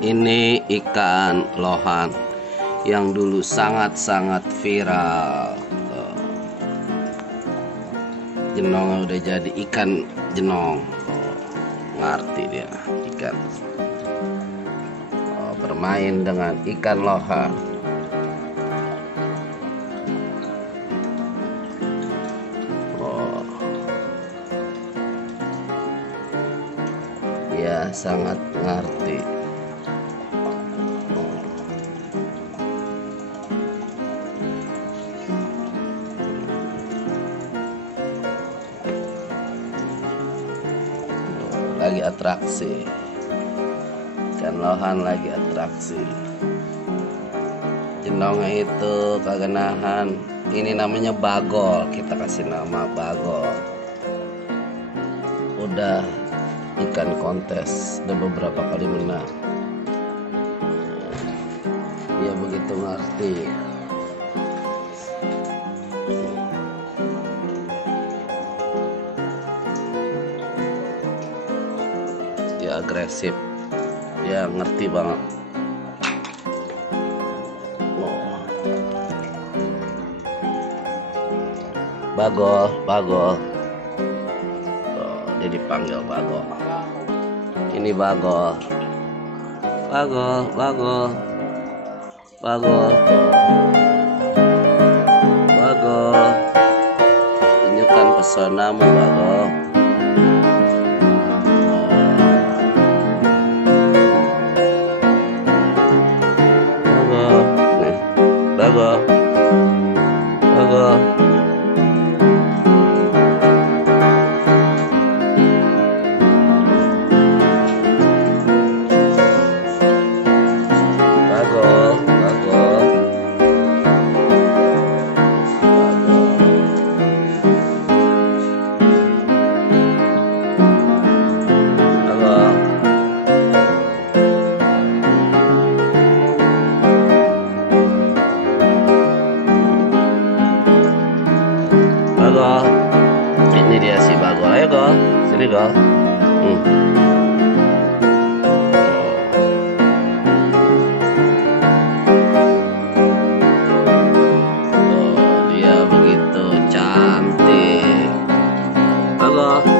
Ini ikan lohan yang dulu sangat-sangat viral. Jenongnya udah jadi ikan jenong. Ngerti dia ikan. Bermain dengan ikan lohan. Dia sangat ngerti. Lagi atraksi, ikan lohan lagi atraksi. Jenongnya itu kagak nahan. Ini namanya bagol, kita kasih nama bagol. Udah ikan kontes, udah beberapa kali menang. Dia begitu ngerti. Dia agresif, dia ngerti banget. Bagol, bagol. Dia dipanggil bagol. Ini bagol, bagol, bagol, bagol, bagol. Tunjukkan pesonamu, bagol. Bagol, bagol. Bagol, ini dia si bagol. Ayo gol, sini gol. Dia begitu cantik. Bagol.